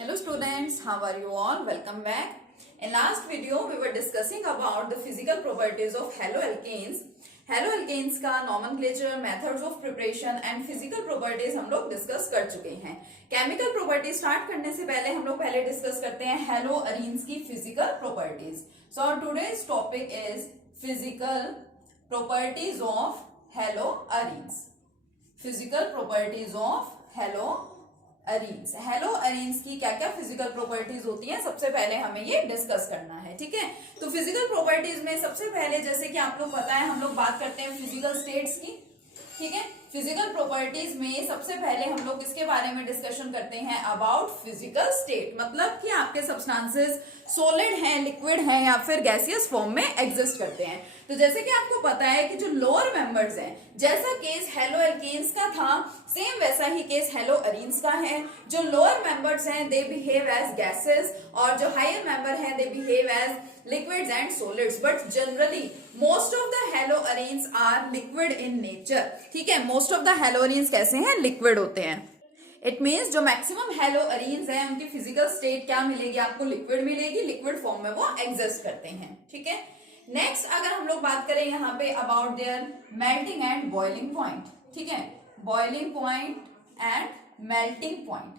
Hello students, how are you all? Welcome back. In last video we were discussing about the physical properties of haloalkanes. Haloalkanes का nomenclature, methods of preparation and physical properties हम लोग discuss कर चुके हैं. Chemical property start करने से पहले हम लोग पहले डिस्कस करते हैं हेलोअरीन्स की physical properties. So today's topic is physical properties of haloarenes. Physical properties of haloarenes. Haloarenes की क्या क्या फिजिकल प्रॉपर्टीज होती हैं सबसे पहले हमें ये डिस्कस करना है. ठीक है, तो फिजिकल प्रॉपर्टीज में सबसे पहले जैसे कि आप लोग पता है हम लोग बात करते हैं फिजिकल स्टेट्स की. ठीक है, फिजिकल प्रॉपर्टीज में सबसे पहले हम लोग किसके बारे में डिस्कशन करते हैं? About physical state. मतलब कि आपके सब्सटेंसेस सॉलिड हैं, लिक्विड हैं या फिर गैसियस फॉर्म में एग्जिस्ट करते हैं. तो जैसे कि आपको पता है कि जो लोअर मेंबर्स हैं, जैसा केस हेलोअल्केन्स का था सेम वैसा ही केस हेलोअरीन्स का है. जो लोअर मेंबर्स हैं दे बिहेव एज गैसेस और जो हायर मेंबर हैं they behave as liquids and solids, but generally most of the haloarenes are liquid in nature. ठीक है, most of the haloarenes कैसे हैं? लिक्विड होते हैं. इट मीन्स जो मैक्सिमम हेलोअरीन्स हैं उनकी फिजिकल स्टेट क्या मिलेगी आपको? लिक्विड मिलेगी. लिक्विड फॉर्म में वो एग्जिस्ट करते हैं. ठीक है, नेक्स्ट अगर हम लोग बात करें यहाँ पे about their melting and boiling point. ठीक है, boiling point and melting point.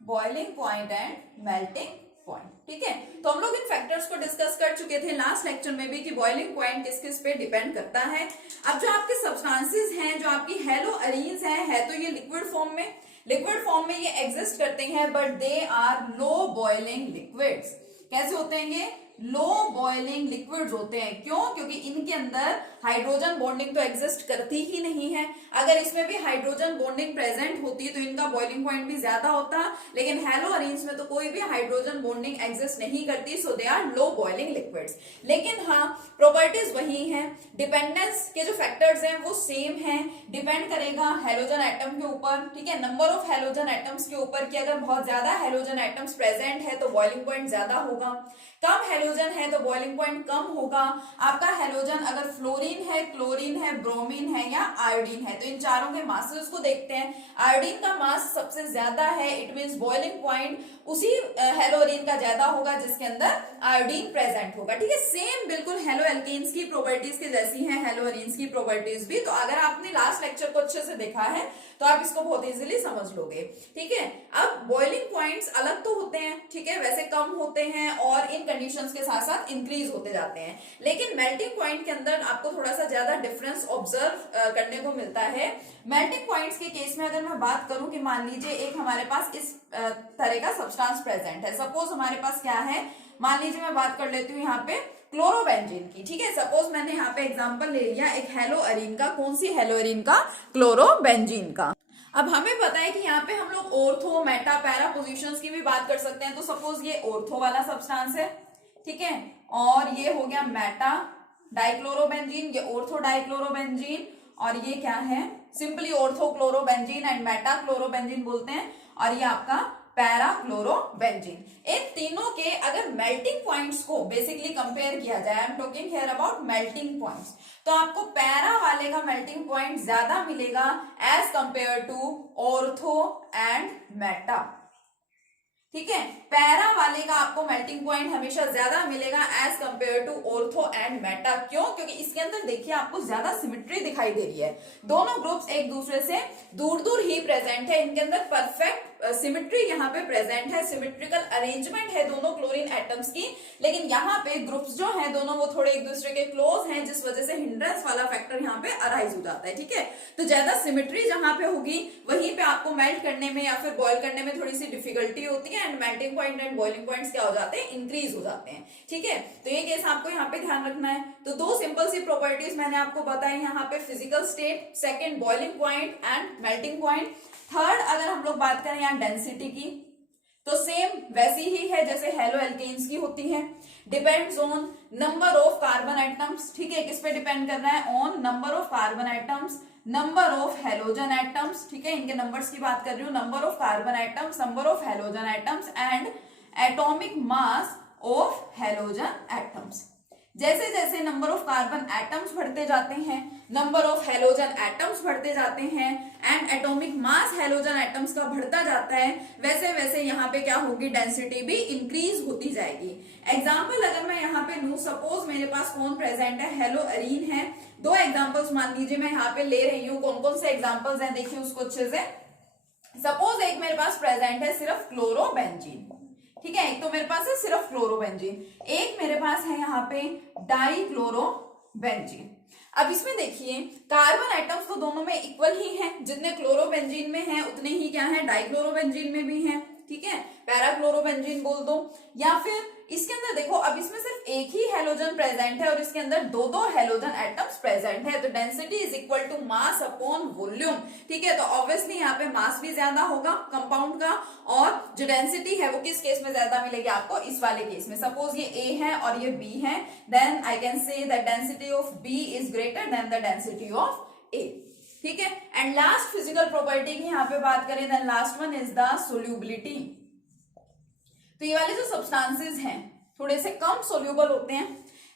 Boiling point and melting point. ठीक है, तो हम लोग इन फैक्टर्स को डिस्कस कर चुके थे लास्ट लेक्चर में भी कि बॉइलिंग पॉइंट किस किस पे डिपेंड करता है. अब जो आपके सब्सटेंसेस हैं, जो आपकी हेलोअरीन्स हैं, है तो ये लिक्विड फॉर्म में ये एग्जिस्ट करते हैं, but they are low boiling liquids. कैसे होते हैं ये? लो बॉइलिंग लिक्विड्स होते हैं. क्यों? क्योंकि इनके अंदर हाइड्रोजन बॉन्डिंग तो एग्जिस्ट करती ही नहीं है. अगर इसमें भी हाइड्रोजन बॉन्डिंग प्रेजेंट होती तो इनका बॉइलिंग पॉइंट भी ज्यादा होता, लेकिन हेलोअरीन्स में तो कोई भी हाइड्रोजन बॉन्डिंग एग्जिस्ट नहीं करती, so they are low boiling liquids. लेकिन हाँ, प्रॉपर्टीज वही हैं. डिपेंडेंस के जो फैक्टर्स हैं वो सेम हैं. डिपेंड करेगा हेलोजन एटम के ऊपर. ठीक है, नंबर ऑफ हेलोजन एटम्स के ऊपर कि अगर बहुत ज्यादा हेलोजन एटम्स प्रेजेंट है तो बॉइलिंग पॉइंट ज्यादा होगा. कम हेलोजन है तो बॉइलिंग पॉइंट कम होगा. आपका हेलोजन अगर फ्लोरीन है, क्लोरीन है, ब्रोमीन है या आयोडीन है, तो इन चारों के मासेस को देखते हैं. आयोडीन का मास सबसे ज्यादा है. इट मींस बॉइलिंग पॉइंट उसी हेलोअरीन का ज्यादा होगा जिसके अंदर आयोडीन प्रेजेंट होगा. ठीक है, सेम बिल्कुल हेलोअल्केन्स की प्रॉपर्टीज के जैसी हैं हेलोअरीन्स की प्रॉपर्टीज भी. तो अगर आपने लास्ट लेक्चर को अच्छे से देखा है तो आप इसको बहुत इजीली समझ लोगे. ठीक है, अब बॉइलिंग पॉइंट्स अलग तो होते हैं. ठीक है, वैसे कम होते हैं और इन कंडीशंस के साथ साथ इंक्रीज होते जाते हैं. लेकिन मेल्टिंग पॉइंट के अंदर आपको थोड़ा सा ज्यादा डिफरेंस ऑब्जर्व करने को मिलता है. मेल्टिंग पॉइंट्स के केस में अगर मैं बात करूं कि मान लीजिए एक हमारे पास इस तरह का सब्सटेंस प्रेजेंट है. सपोज हमारे पास क्या है, मान लीजिए मैं बात कर लेती हूँ यहाँ पे क्लोरोबेंजीन की. ठीक है, सपोज मैंने यहाँ पे एग्जांपल ले लिया एक हेलोअरीन का. कौन सी हेलोअरीन का? क्लोरोबेंजीन का. अब हमें पता है कि यहाँ पे हम लोग ऑर्थो, मेटा, पैरा पोजीशंस की भी बात कर सकते हैं. तो सपोज ये ऑर्थो वाला सब्सटेंस है. ठीक है, और ये हो गया मेटा डाइक्लोरोबेंजीन, ये ऑर्थो डाइक्लोरोबेंजीन, और ये क्या है? Simply ortho chlorobenzene and Meta chlorobenzene बोलते हैं. और ये आपका पैरा क्लोरोबेंजीन. इन तीनों के अगर मेल्टिंग पॉइंट्स को बेसिकली कंपेयर किया जाए, I am talking here about melting points, तो आपको पैरा वाले का मेल्टिंग पॉइंट ज्यादा मिलेगा as compare to ortho and meta. ठीक है, पैरा वाले का आपको मेल्टिंग पॉइंट हमेशा ज्यादा मिलेगा as compare to ortho and meta. क्यों? क्योंकि इसके अंदर देखिए आपको ज्यादा सिमेट्री दिखाई दे रही है. दोनों ग्रुप्स एक दूसरे से दूर दूर ही प्रेजेंट है. इनके अंदर परफेक्ट सिमेट्री यहाँ पे प्रेजेंट है. सिमेट्रिकल अरेंजमेंट है दोनों क्लोरीन एटम्स की. लेकिन यहाँ पे ग्रुप्स जो है दोनों वो थोड़े एक दूसरे के क्लोज हैं, जिस वजह से हिंड्रेंस वाला फैक्टर यहाँ पे अराइज हो जाता है. ठीक है, तो ज्यादा सिमेट्री जहां पे होगी वहीं पे आपको मेल्ट करने में या फिर बॉयल करने में थोड़ी सी डिफिकल्टी होती है and melting point and boiling points क्या हो जाते हैं? इंक्रीज हो जाते हैं. ठीक है, तो ये केस आपको यहाँ पे ध्यान रखना है. तो दो सिंपल सी प्रॉपर्टीज मैंने आपको बताई यहाँ पे, physical state, second boiling point and melting point. Third अगर हम लोग बात करें यहाँ डेंसिटी की, तो सेम वैसी ही है जैसे हेलोअल्केन्स की होती है. Depends on number of carbon atoms. ठीक है, किस पे डिपेंड कर रहा है? On number of carbon atoms, number of halogen atoms. ठीक है, इनके नंबर्स की बात कर रही हूँ. Number of carbon atoms, number of halogen atoms and atomic mass of halogen atoms. जैसे जैसे नंबर ऑफ कार्बन एटम्स बढ़ते जाते हैं, नंबर ऑफ हेलोजन एटम्स बढ़ते जाते हैं and atomic mass halogen atoms का बढ़ता जाता है, वैसे वैसे यहाँ पे क्या होगी, डेंसिटी भी इंक्रीज होती जाएगी। एग्जाम्पल अगर मैं यहाँ पे लूं, सपोज मेरे पास कौन प्रेजेंट है, हेलोअरीन है। दो एग्जाम्पल्स मान लीजिए मैं यहाँ पे ले रही हूँ, कौन कौन से एग्जाम्पल्स हैं देखिए उसको अच्छे से। सपोज एक मेरे पास प्रेजेंट है सिर्फ क्लोरोबेंजीन, ठीक है, एक तो मेरे पास है सिर्फ क्लोरोबेंजीन, एक मेरे पास है यहाँ पे डाइक्लोरोबेंजीन। अब इसमें देखिए कार्बन एटम्स तो दोनों में इक्वल ही हैं, जितने क्लोरोबेंजीन में हैं उतने ही क्या है, डाइक्लोरोबेंजीन में भी हैं, ठीक है, पैराक्लोरोबेंजीन बोल दो। या फिर इसके अंदर देखो, अब इसमें सिर्फ एक ही हेलोजन प्रेजेंट है और इसके अंदर दो दो हेलोजन एटम्स प्रेजेंट है, तो density is equal to mass upon volume, ठीक है। तो ऑब्वियसली यहाँ पे मास भी ज्यादा होगा कंपाउंड का, और जो डेंसिटी है वो किस केस में ज्यादा मिलेगी आपको, इस वाले केस में। सपोज ये ए है और ये बी है, then I can say that density of B is greater than the density of A, ठीक है। एंड लास्ट फिजिकल प्रॉपर्टी की यहाँ पे बात करें, then last one is the solubility. तो ये वाले जो सब्सटेंसेस हैं थोड़े से कम सोल्यूबल होते हैं।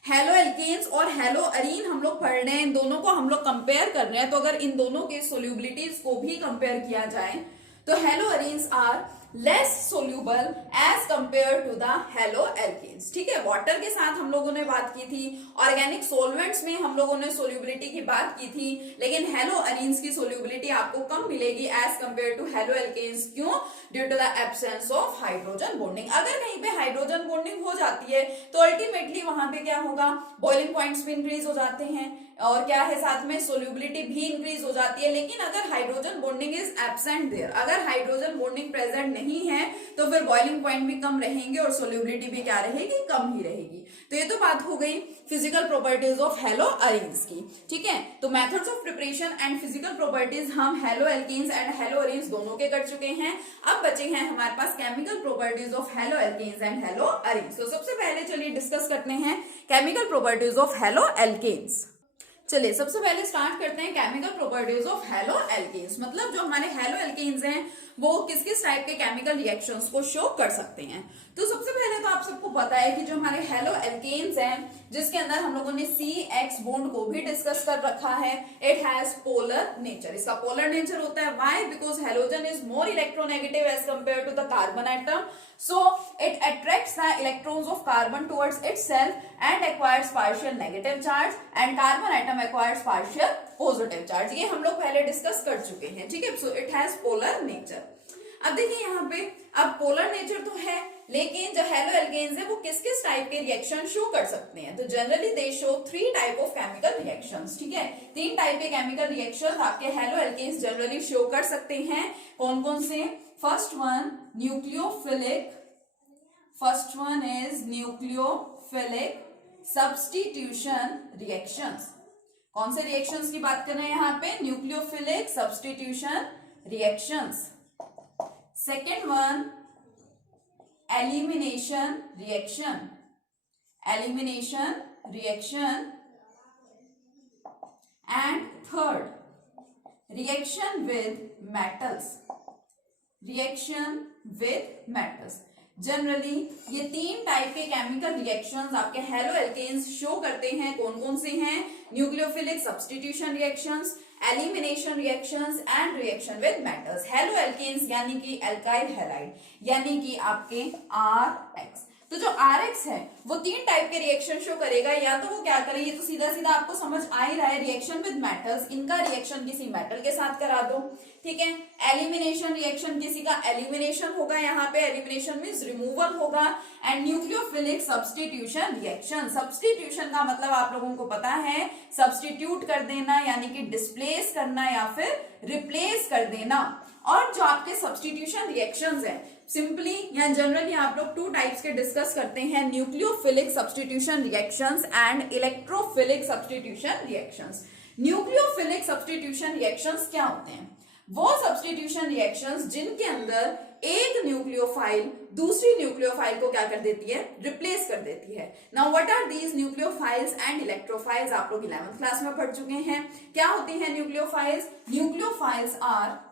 हेलो एल्केन्स और हेलो अरीन हम लोग पढ़ रहे हैं, इन दोनों को हम लोग कंपेयर कर रहे हैं, तो अगर इन दोनों के सोल्यूबिलिटीज को भी कंपेयर किया जाए तो halo arenes are less soluble as compare to the halo alkanes, ठीक है। वाटर के साथ हम लोगों ने बात की थी, ऑर्गेनिक सॉल्वेंट्स में हम लोगों ने सोल्यूबिलिटी की बात की थी, लेकिन हेलो अरीन्स की सोल्यूबिलिटी आपको कम मिलेगी as compare to haloalkanes. क्यों? Due to the absence of hydrogen bonding. अगर कहीं पे हाइड्रोजन बॉन्डिंग हो जाती है तो अल्टीमेटली वहां पे क्या होगा, बॉइलिंग पॉइंट्स भी इंक्रीज हो जाते हैं और क्या है साथ में सोल्यूबिलिटी भी इंक्रीज हो जाती है। लेकिन अगर hydrogen bonding is absent there, अगर हाइड्रोजन बॉन्डिंग प्रेजेंट नहीं है तो फिर बॉइलिंग पॉइंट भी कम रहेंगे और सोल्यूबिलिटी भी क्या रहेगी, कम ही रहेगी। तो ये तो बात हो गई physical properties of haloarenes की, ठीक है। तो methods of preparation and physical properties हम haloalkanes and haloarenes दोनों के कर चुके हैं। अब बचे हैं हमारे पास chemical properties of haloalkanes and haloarenes. तो सबसे पहले चलिए डिस्कस करते हैं chemical properties of haloalkanes. चलिए सबसे पहले स्टार्ट करते हैं chemical properties of haloalkanes. मतलब जो हमारे हेलो एल्केन्स हैं वो किस किस टाइप के केमिकल रिएक्शंस को शो कर सकते हैं। तो सबसे पहले तो आप सबको पता है कि जो हमारे हेलो एल्केन्स हैं, जिसके अंदर हम लोगों ने CX बॉन्ड को भी डिस्कस कर रखा है, इट हैज पोलर नेचर। इसका पोलर नेचर होता है, why? Because halogen is more electronegative as compare to the carbon atom, so it attracts the electrons of carbon towards itself and acquires partial negative charge and carbon atom acquires partial positive charge। ये हम लोग पहले discuss कर चुके हैं, ठीक है। so it has polar nature। अब देखिए यहाँ पे, अब पोलर नेचर तो है, लेकिन जो हेलो एल्केन्स है वो किस किस टाइप के रिएक्शन शो कर सकते हैं। तो generally they show 3 type of chemical reactions, ठीक है। 3 टाइप के केमिकल रिएक्शन आपके हेलो एल्केन्स जनरली शो कर सकते हैं। कौन कौन से? First one nucleophilic, first one is nucleophilic substitution reactions. कौन से रिएक्शंस की बात कर रहे हैं यहाँ पे? Nucleophilic substitution reactions. Second one elimination reaction, elimination reaction. And third reaction with metals, reaction with metals. Generally ये 3 टाइप के केमिकल रिएक्शंस आपके हेलो एल्केन्स शो करते हैं। कौन कौन से हैं? Nucleophilic substitution reactions, elimination reactions and reaction with metals. Halo alkanes यानी कि एल्काइल हैलाइड, यानी कि आपके RX। तो जो RX है वो 3 टाइप के रिएक्शन शो करेगा। या तो वो क्या करे, ये तो सीधा सीधा आपको समझ आ ही रहा है, रिएक्शन विद मेटल्स, इनका रिएक्शन किसी मेटल के साथ करा दो, ठीक है। एलिमिनेशन रिएक्शन, किसी का एलिमिनेशन होगा, यहाँ पे एलिमिनेशन मींस रिमूवल होगा। And nucleophilic substitution reaction, substitution का मतलब आप लोगों को पता है, सब्स्टिट्यूट कर देना यानी कि डिस्प्लेस करना या फिर रिप्लेस कर देना। और जो आपके सब्स्टिट्यूशन रिएक्शंस हैं, सिंपली या जनरली आप लोग 2 टाइप्स के डिस्कस करते हैं, nucleophilic substitution reactions and electrophilic substitution reactions. Nucleophilic substitution reactions क्या होते हैं? वो सब्स्टिट्यूशन रिएक्शंस जिनके अंदर एक न्यूक्लियोफाइल दूसरी न्यूक्लियोफाइल को क्या कर देती है? रिप्लेस कर देती है। Now what are these nucleophiles and electrophiles? आप लोग 11th क्लास में पढ़ चुके हैं। क्या होती है न्यूक्लियोफाइल्स? न्यूक्लियोफाइल्स आर,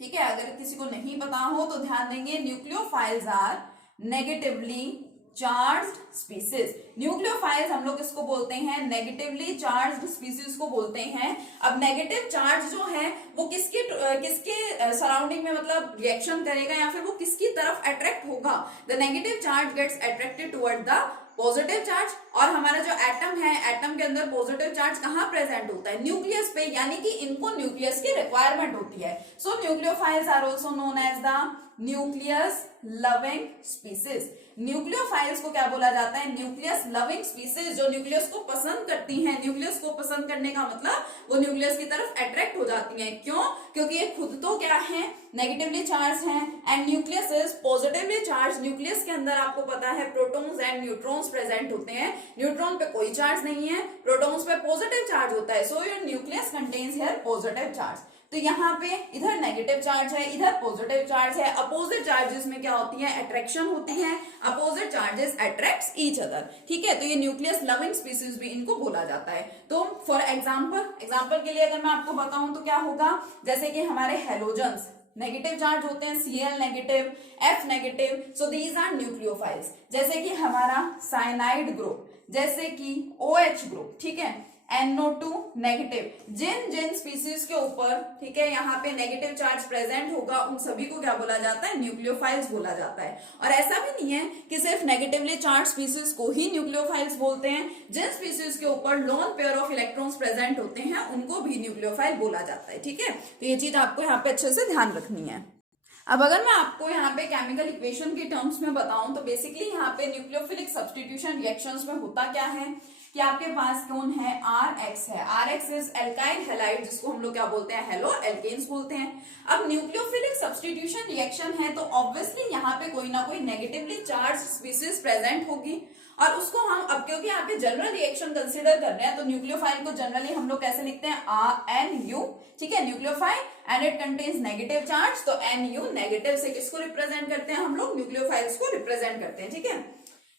ठीक है, अगर किसी को नहीं पता हो तो ध्यान देंगे, nucleophiles are negatively charged species. Nucleophiles हम लोग इसको बोलते हैं नेगेटिवली चार्ज्ड स्पीसीज को बोलते हैं। अब नेगेटिव चार्ज जो है वो किसके सराउंडिंग में मतलब रिएक्शन करेगा या फिर वो किसकी तरफ अट्रैक्ट होगा? The negative charge gets attracted toward the positive charge. और हमारा जो एटम है, एटम के अंदर पॉजिटिव चार्ज कहाँ प्रेजेंट होता है? न्यूक्लियस पे, यानी कि इनको न्यूक्लियस की रिक्वायरमेंट होती है। So nucleophiles are also known as the nucleus loving species. Nucleophiles को क्या बोला जाता है? न्यूक्लियस लविंग स्पीसीज, जो न्यूक्लियस को पसंद करती हैं। न्यूक्लियस को पसंद करने का मतलब वो न्यूक्लियस की तरफ अट्रैक्ट हो जाती हैं। क्यों? क्योंकि ये खुद तो क्या है? नेगेटिवली चार्ज हैं and nucleus is positively charge. Nucleus के अंदर आपको पता है प्रोटॉन्स एंड न्यूट्रॉन्स प्रेजेंट होते हैं। न्यूट्रॉन पे कोई चार्ज नहीं है, प्रोटॉन्स पे पॉजिटिव चार्ज होता है। So your nucleus contains here positive charge. तो यहाँ पे इधर नेगेटिव चार्ज है, इधर पॉजिटिव चार्ज है। अपोजिट चार्जेस में क्या होती है? अट्रैक्शन होती है। Opposite charges attracts each other. ठीक है, तो ये न्यूक्लियस लविंग स्पीसीज भी इनको बोला जाता है। तो फॉर एग्जाम्पल के लिए अगर मैं आपको बताऊं तो क्या होगा? जैसे कि हमारे हेलोजन्स नेगेटिव चार्ज होते हैं, Cl negative, F negative, so these are nucleophiles. जैसे कि हमारा साइनाइड ग्रुप, जैसे कि OH ग्रुप, ठीक है, NO2 नेगेटिव। जिन जिन स्पीसीज के ऊपर, ठीक है, यहाँ पे नेगेटिव चार्ज प्रेजेंट होगा उन सभी को क्या बोला जाता है? न्यूक्लियोफाइल्स बोला जाता है। और ऐसा भी नहीं है कि सिर्फ नेगेटिवली चार्ज स्पीसीज को ही न्यूक्लियोफाइल्स बोलते हैं। जिन स्पीसीज के ऊपर lone pair of electrons present होते हैं उनको भी न्यूक्लियोफाइल बोला जाता है। ठीक है, तो ये चीज आपको यहाँ पे अच्छे से ध्यान रखनी है। अब अगर मैं आपको यहाँ पे केमिकल इक्वेशन के टर्म्स में बताऊं तो बेसिकली यहाँ पे न्यूक्लियोफिलिक सब्स्टिट्यूशन रिएक्शंस में होता क्या है कि आपके पास कौन है? RX है। RX इज एल्काइल हैलाइड, जिसको हम लोग क्या बोलते हैं? हेलो एल्केन्स बोलते हैं। अब न्यूक्लियोफिलिक सब्स्टिट्यूशन रिएक्शन है तो ऑब्वियसली यहाँ पे कोई ना कोई नेगेटिवली चार्ज स्पीसीज प्रेजेंट होगी और उसको हम, अब क्योंकि यहाँ पे जनरल रिएक्शन कंसीडर कर रहे हैं तो न्यूक्लियोफाइल को जनरली हम लोग कैसे लिखते हैं? NU। ठीक है, nucleophile and it contains negative charge, तो NU नेगेटिव से किसको रिप्रेजेंट करते हैं? हम लोग न्यूक्लियोफाइल्स को रिप्रेजेंट करते हैं। ठीक है,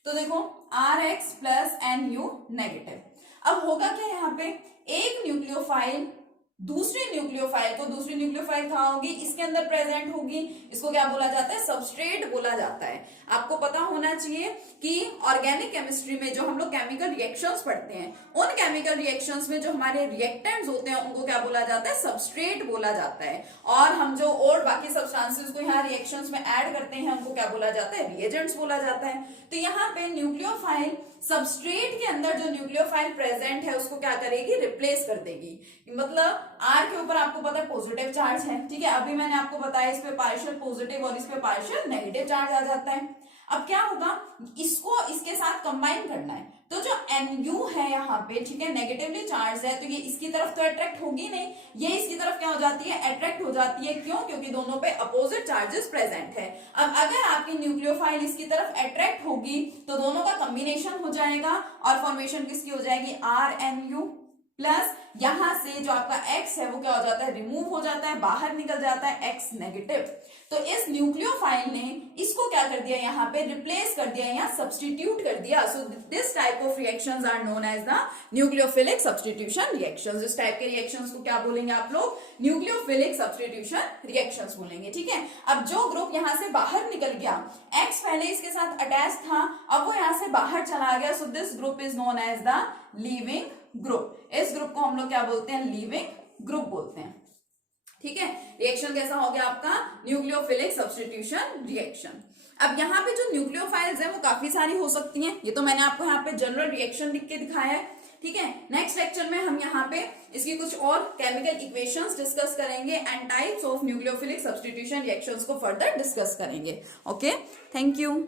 तो देखो RX प्लस NU नेगेटिव। अब होगा क्या? यहाँ पे एक न्यूक्लियोफाइल दूसरी न्यूक्लियोफाइल कहाँ होगी? इसके अंदर प्रेजेंट होगी। इसको क्या बोला जाता है? सबस्ट्रेट बोला जाता है। आपको पता होना चाहिए कि ऑर्गेनिक केमिस्ट्री में जो हम लोग केमिकल रिएक्शंस पढ़ते हैं उन केमिकल रिएक्शंस में जो हमारे रिएक्टेंट्स होते हैं उनको क्या बोला जाता है? सबस्ट्रेट बोला जाता है। और हम जो और बाकी सब्सटेंसेस को यहाँ रिएक्शंस में ऐड करते हैं उनको क्या बोला जाता है? रिएजेंट्स बोला जाता है। तो यहाँ पे न्यूक्लियोफाइल सबस्ट्रेट के अंदर जो न्यूक्लियोफाइल प्रेजेंट है उसको क्या करेगी? रिप्लेस कर देगी। मतलब R के ऊपर आपको पता है पॉजिटिव चार्ज है, ठीक है, अभी मैंने आपको बताया इस पे पार्शियल पॉजिटिव और इस पे पार्शियल नेगेटिव चार्ज आ जाता है। अब क्या होगा? इसको इसके साथ कंबाइन करना है तो जो NU है यहाँ पे, ठीक है, नेगेटिवली चार्ज है तो ये इसकी तरफ तो अट्रैक्ट होगी नहीं, ये इसकी तरफ क्या हो जाती है? अट्रैक्ट हो जाती है। क्यों? क्योंकि दोनों पे अपोजिट चार्जेस प्रेजेंट है। अब अगर आपकी न्यूक्लियोफाइल इसकी तरफ अट्रैक्ट होगी तो दोनों का कॉम्बिनेशन हो जाएगा और फॉर्मेशन किसकी हो जाएगी? RNU प्लस यहां से जो आपका X है वो क्या हो जाता है? रिमूव हो जाता है, बाहर निकल जाता है, X नेगेटिव। तो इस न्यूक्लियोफाइल ने इसको क्या कर दिया? यहाँ पे रिप्लेस कर दिया या सब्स्टिट्यूट कर दिया। So this type of reactions are known as the nucleophilic substitution reactions. इस टाइप के रिएक्शंस को क्या बोलेंगे आप लोग? न्यूक्लियोफिलिक सब्स्टिट्यूशन रिएक्शंस बोलेंगे। ठीक है, अब जो ग्रुप यहाँ से बाहर निकल गया, X पहले इसके साथ अटैच था, अब वो यहाँ से बाहर चला गया, so this group is known as the leaving group. इस ग्रुप को हम लोग क्या बोलते हैं? लीविंग ग्रुप बोलते हैं। ठीक है, रिएक्शन कैसा हो गया आपका? Nucleophilic substitution reaction. अब यहाँ पे जो न्यूक्लियोफाइल्स है वो काफी सारी हो सकती हैं। ये तो मैंने आपको यहाँ पे जनरल रिएक्शन लिख के दिखाया है। ठीक है, नेक्स्ट लेक्चर में हम यहाँ पे इसकी कुछ और केमिकल इक्वेशंस डिस्कस करेंगे and types of nucleophilic substitution reactions को फर्दर डिस्कस करेंगे। Okay, thank you.